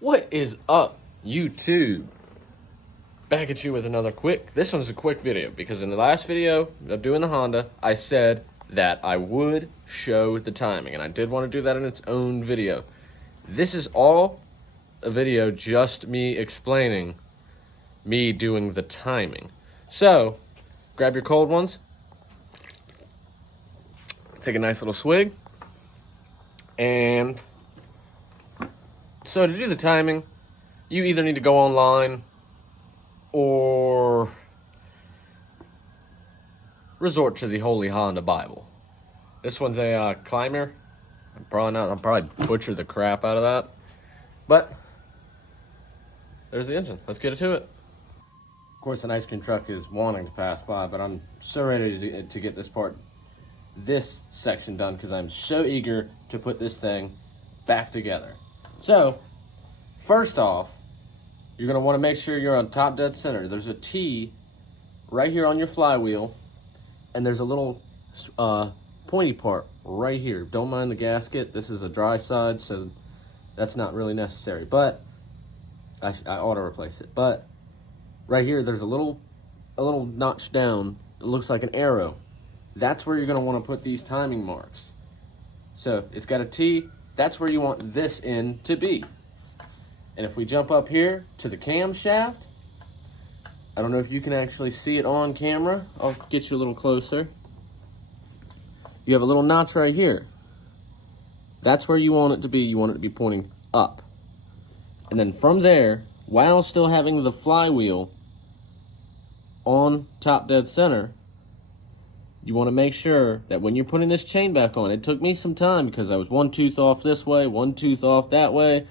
What is up, YouTube? Back at you with another this one's a quick video because in the last video of doing the Honda, I said that I would show the timing, and I did want to do that in its own video. This is all a video just me explaining me doing the timing. So, grab your cold ones, take a nice little swig, and so to do the timing, you either need to go online or resort to the Holy Honda Bible. This one's a climber. I'll probably butcher the crap out of that. But there's the engine. Let's get to it. Of course, an ice cream truck is wanting to pass by, but I'm so ready to get this section done because I'm so eager to put this thing back together. So, first off, you're going to want to make sure you're on top dead center. There's a T right here on your flywheel, and there's a little pointy part right here. Don't mind the gasket. This is a dry side, so that's not really necessary. But I ought to replace it. But right here, there's a little notch down. It looks like an arrow. That's where you're going to want to put these timing marks. So it's got a T. That's where you want this end to be. And if we jump up here to the camshaft, I don't know if you can actually see it on camera. I'll get you a little closer. You have a little notch right here. That's where you want it to be. You want it to be pointing up. And then from there, while still having the flywheel on top dead center, you want to make sure that when you're putting this chain back on, it took me some time because I was one tooth off this way, one tooth off that way,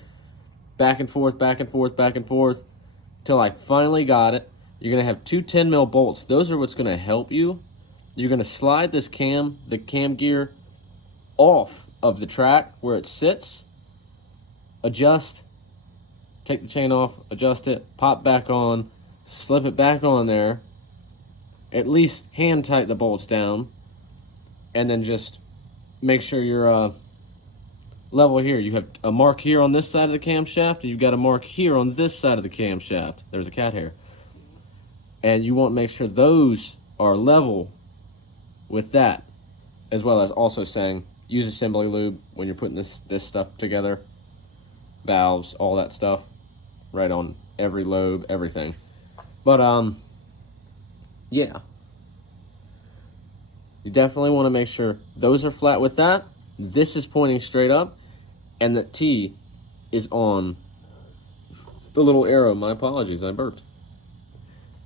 back and forth, back and forth, back and forth, till I finally got it. You're going to have two 10 mil bolts. Those are what's going to help you. You're going to slide the cam gear off of the track where it sits, adjust, take the chain off, adjust it, pop back on, slip it back on there, at least hand tight the bolts down, and then just make sure you're level here. You have a mark here on this side of the camshaft, and you've got a mark here on this side of the camshaft. There's a cat hair. And you want to make sure those are level with that, as well as also saying use assembly lube when you're putting this stuff together, valves, all that stuff, right on every lobe, everything. But yeah, you definitely want to make sure those are flat with that. This is pointing straight up, and the T is on the little arrow. My apologies, I burped.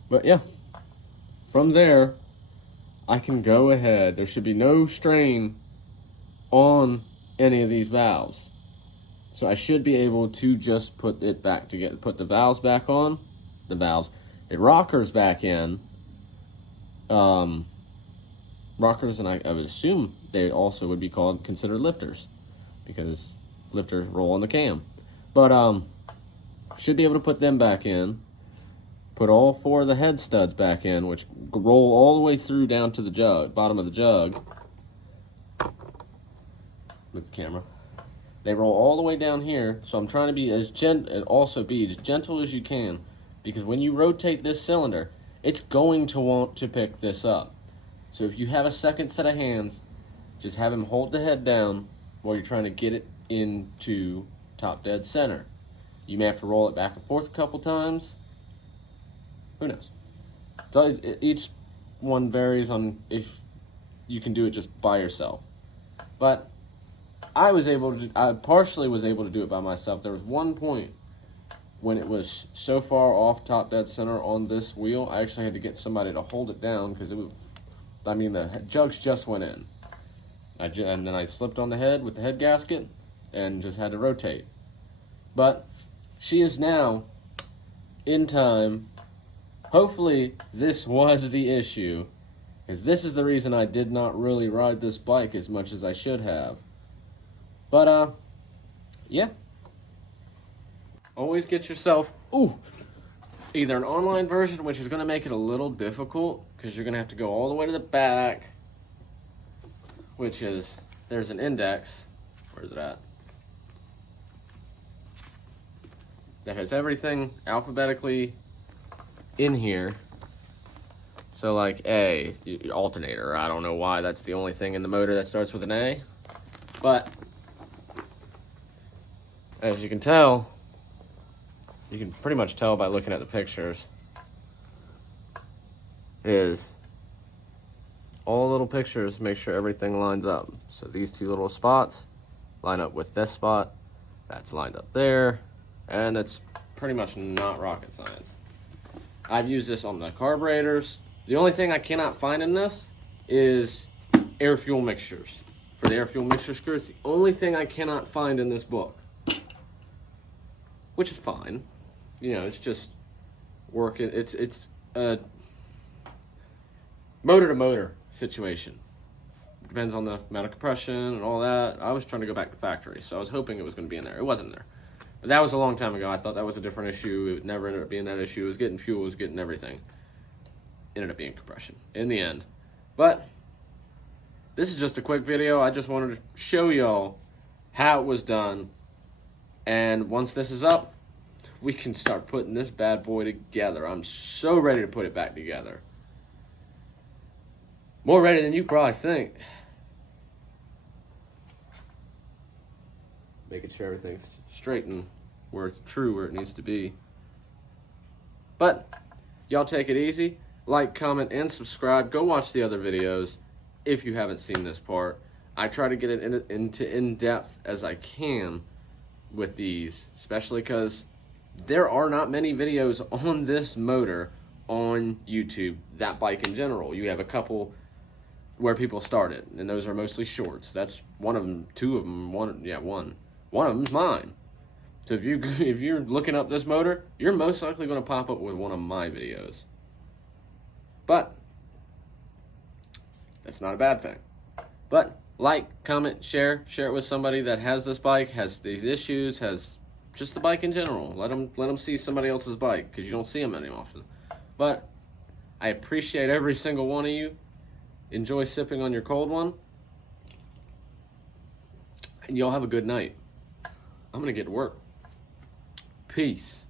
But yeah, from there, I can go ahead. There should be no strain on any of these valves. So I should be able to just put it back together, put the valves back on, the rockers back in. Rockers, and I would assume they also would be considered lifters because lifters roll on the cam. But should be able to put them back in. Put all four of the head studs back in, which roll all the way through down to the jug, bottom of the jug. With the camera. They roll all the way down here, so I'm trying to be as gentle as you can, because when you rotate this cylinder, it's going to want to pick this up. So if you have a second set of hands, just have him hold the head down while you're trying to get it into top dead center. You may have to roll it back and forth a couple times. Who knows? So each one varies on if you can do it just by yourself. But I partially was able to do it by myself. There was one point when it was so far off top dead center on this wheel, I actually had to get somebody to hold it down because the jugs just went in. And then I slipped on the head with the head gasket and just had to rotate. But she is now in time. Hopefully this was the issue, because this is the reason I did not really ride this bike as much as I should have. But yeah. Always get yourself either an online version, which is going to make it a little difficult because you're going to have to go all the way to the back, which is, there's an index. Where's it at? that has everything alphabetically in here. So like A, alternator. I don't know why that's the only thing in the motor that starts with an A. But as you can tell, you can pretty much tell by looking at the pictures, is all little pictures make sure everything lines up. So these two little spots line up with this spot, that's lined up there, and it's pretty much not rocket science. I've used this on the carburetors. The only thing I cannot find in this is air fuel mixtures. For the air fuel mixture screw, it's the only thing I cannot find in this book, which is fine. You know, it's just working. It's a motor to motor situation. Depends on the amount of compression and all that. I was trying to go back to factory, so I was hoping it was going to be in there. It wasn't there. But that was a long time ago. I thought that was a different issue. It never ended up being that issue. It was getting fuel, it was getting everything. It ended up being compression in the end. But this is just a quick video. I just wanted to show y'all how it was done. And once this is up, we can start putting this bad boy together. I'm so ready to put it back together. More ready than you probably think. Making sure everything's straight and where it's true, where it needs to be. But y'all take it easy. Like, comment, and subscribe. Go watch the other videos if you haven't seen this part. I try to get it into in-depth as I can with these, especially because there are not many videos on this motor on YouTube, that bike in general. You have a couple where people started, and those are mostly shorts. That's one of them, two of them, one of them's mine. So if you're looking up this motor, you're most likely going to pop up with one of my videos. But that's not a bad thing. But like, comment, share it with somebody that has this bike, has these issues, has just the bike in general. Let them see somebody else's bike, because you don't see them any often. But I appreciate every single one of you. Enjoy sipping on your cold one. And y'all have a good night. I'm going to get to work. Peace.